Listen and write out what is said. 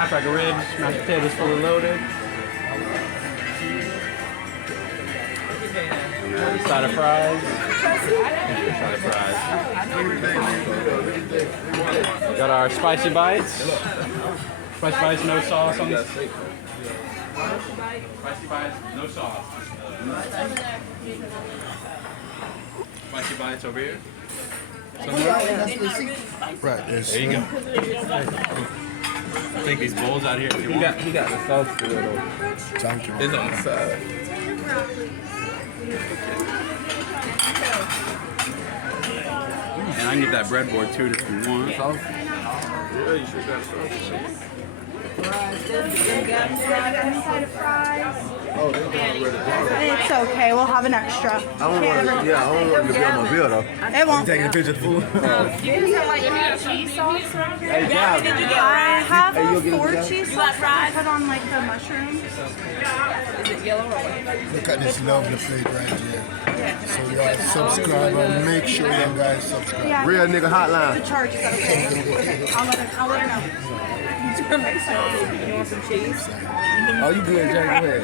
half rack of ribs, mashed potatoes fully loaded. And then side of fries. Side of fries. Got our spicy bites. Spicy bites, no sauce on this. Spicy bites, no sauce. Spicy bites over here. Right, There you go. Take these bowls out here if you want. He got the sauce for it. Thank you. It's on the side. And I can get that breadboard too if you want. Yeah, you should got sauce. It's okay. We'll have an extra. I don't want to be on my bill though. It won't. Taking a picture of the food. I have 4 cheese sauce. Put on like the mushrooms. Look at this lovely plate right here. So y'all subscribe and make sure y'all guys subscribe. Yeah. Real nigga The hotline. charge is okay. I'll let her know. Oh, you good, Jay? Go ahead.